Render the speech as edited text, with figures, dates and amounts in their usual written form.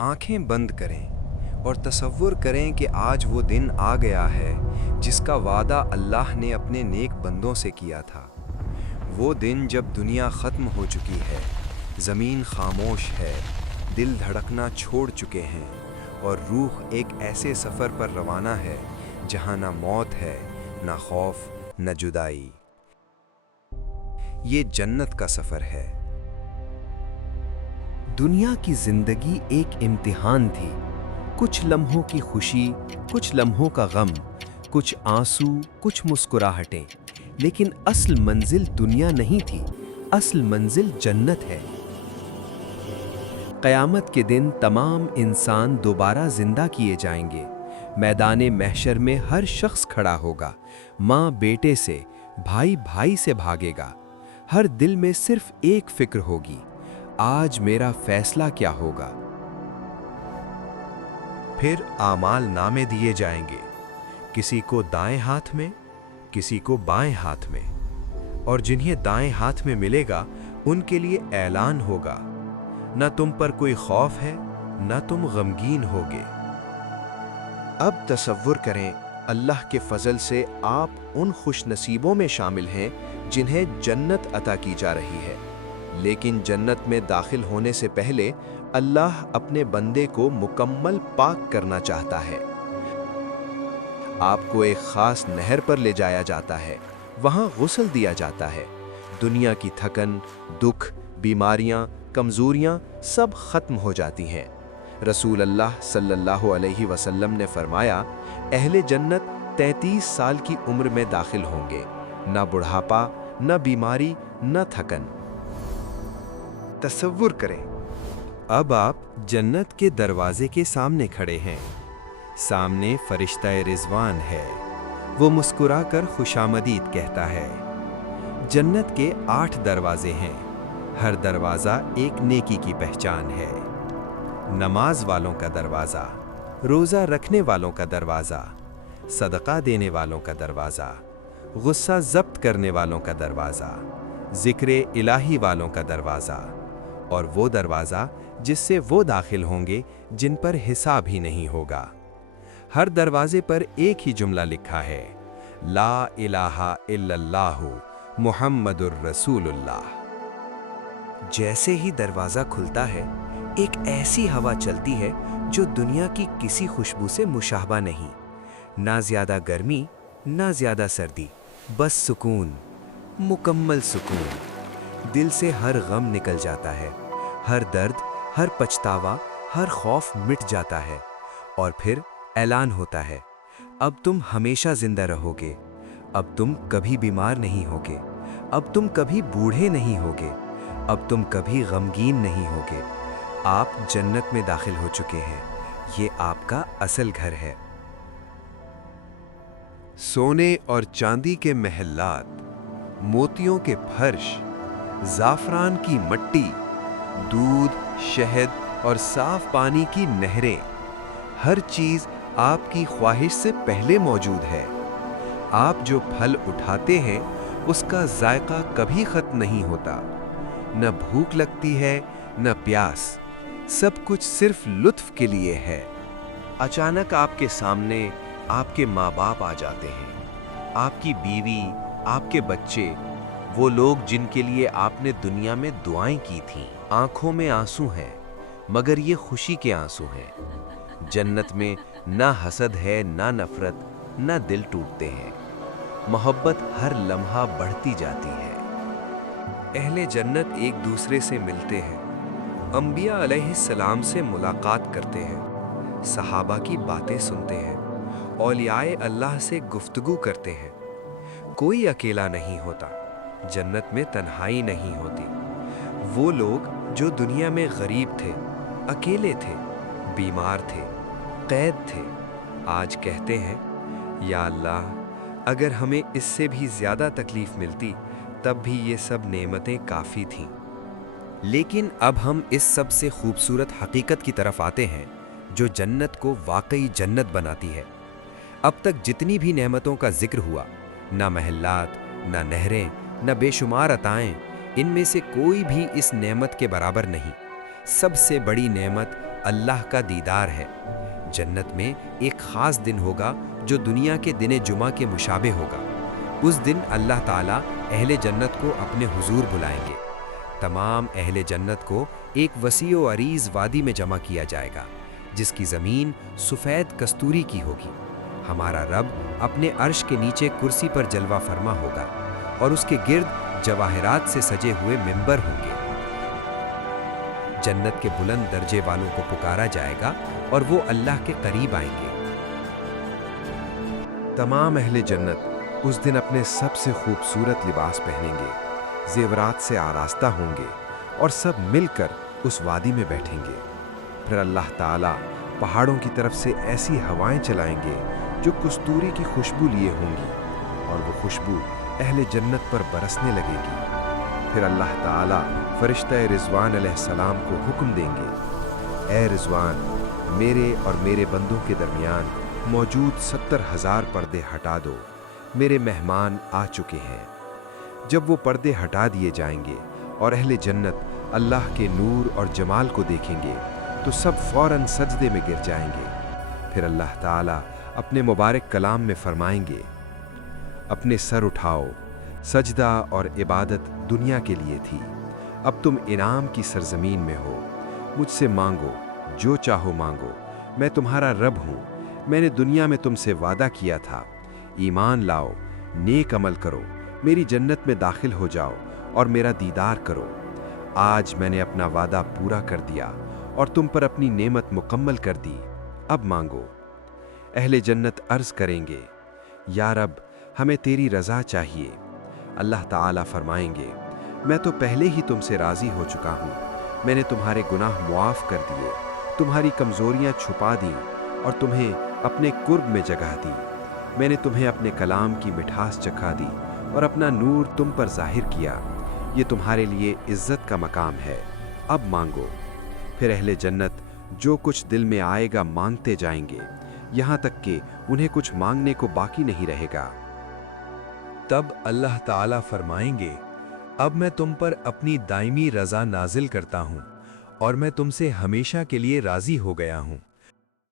आंखें बंद करें और तसव्वुर करें कि आज वो दिन आ गया है जिसका वादा अल्लाह ने अपने नेक बंदों से किया था। वो दिन जब दुनिया ख़त्म हो चुकी है, ज़मीन खामोश है, दिल धड़कना छोड़ चुके हैं और रूह एक ऐसे सफ़र पर रवाना है जहाँ ना मौत है, ना खौफ, न जुदाई। ये जन्नत का सफ़र है। दुनिया की जिंदगी एक इम्तिहान थी। कुछ लम्हों की खुशी, कुछ लम्हों का गम, कुछ आंसू, कुछ मुस्कुराहटें। लेकिन असल मंजिल दुनिया नहीं थी, असल मंजिल जन्नत है। क़यामत के दिन तमाम इंसान दोबारा जिंदा किए जाएंगे। मैदाने महशर में हर शख्स खड़ा होगा। माँ बेटे से, भाई भाई से भागेगा। हर दिल में सिर्फ एक फिक्र होगी, आज मेरा फैसला क्या होगा। फिर आमाल नामे दिए जाएंगे, किसी को दाएं हाथ में, किसी को बाएं हाथ में। और जिन्हें दाएं हाथ में मिलेगा उनके लिए ऐलान होगा, न तुम पर कोई खौफ है, न तुम गमगीन होगे। अब तसव्वुर करें, अल्लाह के फजल से आप उन खुश नसीबों में शामिल हैं जिन्हें जन्नत अता की जा रही है। लेकिन जन्नत में दाखिल होने से पहले अल्लाह अपने बंदे को मुकम्मल पाक करना चाहता है। आपको एक खास नहर पर ले जाया जाता है, वहां गुस्ल दिया जाता है। दुनिया की थकन, दुख, बीमारियां, कमजोरियां सब खत्म हो जाती हैं। रसूल अल्लाह सल्लल्लाहु अलैहि वसल्लम ने फरमाया, अहले जन्नत 33 साल की उम्र में दाखिल होंगे, न बुढ़ापा, न बीमारी, न थकन। तसव्वुर करें, अब आप जन्नत के दरवाजे के सामने खड़े हैं। सामने फरिश्ता रिजवान है। वो मुस्कुराकर खुशामदीद कहता है। जन्नत के 8 दरवाजे हैं। हर दरवाज़ा एक नेकी की पहचान है। नमाज वालों का दरवाज़ा, रोज़ा रखने वालों का दरवाज़ा, सदका देने वालों का दरवाज़ा, गुस्सा ज़ब्त करने वालों का दरवाज़ा, ज़िक्र इलाही वालों का दरवाज़ा, और वो दरवाज़ा जिससे वो दाखिल होंगे जिन पर हिसाब ही नहीं होगा। हर दरवाजे पर एक ही जुमला लिखा है, ला इलाहा इल्लल्लाहु मुहम्मदुर रसूलुल्लाह। जैसे ही दरवाज़ा खुलता है, एक ऐसी हवा चलती है जो दुनिया की किसी खुशबू से मुशाहबा नहीं। ना ज़्यादा गर्मी, ना ज़्यादा सर्दी, बस सुकून, मुकम्मल सुकून। दिल से हर गम निकल जाता है, हर दर्द, हर पछतावा, हर खौफ मिट जाता है। और फिर ऐलान होता है, अब तुम हमेशा जिंदा रहोगे, अब तुम कभी बीमार नहीं होगे, अब तुम कभी बूढ़े नहीं होगे, अब तुम कभी गमगीन नहीं होगे। आप जन्नत में दाखिल हो चुके हैं, ये आपका असल घर है। सोने और चांदी के महल्लात, मोतियों के फर्श, ज़ाफ़रान की मट्टी, दूध, शहद और साफ पानी की नहरें, हर चीज़ आपकी ख्वाहिश से पहले मौजूद है। आप जो फल उठाते हैं उसका जायका कभी ख़त्म नहीं होता। न भूख लगती है, न प्यास, सब कुछ सिर्फ लुत्फ के लिए है। अचानक आपके सामने आपके माँ बाप आ जाते हैं, आपकी बीवी, आपके बच्चे, वो लोग जिनके लिए आपने दुनिया में दुआएं की थीं। आंखों में आंसू हैं, मगर ये खुशी के आंसू हैं। जन्नत में ना हसद है, ना नफरत, ना दिल टूटते हैं। मोहब्बत हर लम्हा बढ़ती जाती है। अहले जन्नत एक दूसरे से मिलते हैं, अंबिया अलैहिस्सलाम से मुलाकात करते हैं, सहाबा की बातें सुनते हैं, औलियाए अल्लाह से गुफ्तगू करते हैं। कोई अकेला नहीं होता, जन्नत में तन्हाई नहीं होती। वो लोग जो दुनिया में गरीब थे, अकेले थे, बीमार थे, कैद थे, आज कहते हैं, या अल्लाह, अगर हमें इससे भी ज़्यादा तकलीफ़ मिलती तब भी ये सब नेमतें काफ़ी थीं। लेकिन अब हम इस सब से खूबसूरत हकीकत की तरफ आते हैं जो जन्नत को वाकई जन्नत बनाती है। अब तक जितनी भी नेमतों का जिक्र हुआ, ना महल्लात, ना नहरें, ना बेशुमार अताएं, इनमें से कोई भी इस नेमत के बराबर नहीं। सबसे बड़ी नेमत اللہ کا دیدار ہے۔ جنت میں ایک خاص دن ہوگا جو دنیا کے دن جمعہ کے مشابہ ہوگا۔ اس دن اللہ تعالیٰ اہل جنت کو اپنے حضور بلائیں گے۔ تمام اہل جنت کو ایک وسیع و عریض وادی میں جمع کیا جائے گا، جس کی زمین سفید کستوری کی ہوگی۔ ہمارا رب اپنے عرش کے نیچے کرسی پر جلوہ فرما ہوگا اور اس کے گرد جواہرات سے سجے ہوئے ممبر ہوں گے۔ جنت کے بلند درجے والوں کو پکارا جائے گا اور وہ اللہ کے قریب آئیں گے۔ تمام اہل جنت اس دن اپنے سب سے خوبصورت لباس پہنیں گے، زیورات سے آراستہ ہوں گے اور سب مل کر اس وادی میں بیٹھیں گے۔ پھر اللہ تعالیٰ پہاڑوں کی طرف سے ایسی ہوائیں چلائیں گے جو کستوری کی خوشبو لیے ہوں گی، اور وہ خوشبو اہل جنت پر برسنے لگے گی۔ پھر اللہ تعالیٰ فرشتہ رضوان علیہ السلام کو حکم دیں گے، اے رضوان، میرے اور میرے بندوں کے درمیان موجود 70,000 پردے ہٹا دو، میرے مہمان آ چکے ہیں۔ جب وہ پردے ہٹا دیے جائیں گے اور اہل جنت اللہ کے نور اور جمال کو دیکھیں گے تو سب فوراً سجدے میں گر جائیں گے۔ پھر اللہ تعالیٰ اپنے مبارک کلام میں فرمائیں گے، اپنے سر اٹھاؤ، سجدہ اور عبادت دنیا کے لیے تھی، اب تم انعام کی سرزمین میں ہو، مجھ سے مانگو، جو چاہو مانگو، میں تمہارا رب ہوں۔ میں نے دنیا میں تم سے وعدہ کیا تھا، ایمان لاؤ، نیک عمل کرو، میری جنت میں داخل ہو جاؤ اور میرا دیدار کرو۔ آج میں نے اپنا وعدہ پورا کر دیا اور تم پر اپنی نعمت مکمل کر دی، اب مانگو۔ اہل جنت عرض کریں گے، یا رب، ہمیں تیری رضا چاہیے۔ اللہ تعالیٰ فرمائیں گے، میں تو پہلے ہی تم سے راضی ہو چکا ہوں، میں نے تمہارے گناہ معاف کر دیے، تمہاری کمزوریاں چھپا دیں اور تمہیں اپنے قرب میں جگہ دی۔ میں نے تمہیں اپنے کلام کی مٹھاس چکھا دی اور اپنا نور تم پر ظاہر کیا، یہ تمہارے لیے عزت کا مقام ہے، اب مانگو۔ پھر اہل جنت جو کچھ دل میں آئے گا مانگتے جائیں گے، یہاں تک کہ انہیں کچھ مانگنے کو باقی نہیں رہے گا۔ تب اللہ تعالیٰ فرمائیں گے، اب میں تم پر اپنی دائمی رضا نازل کرتا ہوں اور میں تم سے ہمیشہ کے لیے راضی ہو گیا ہوں۔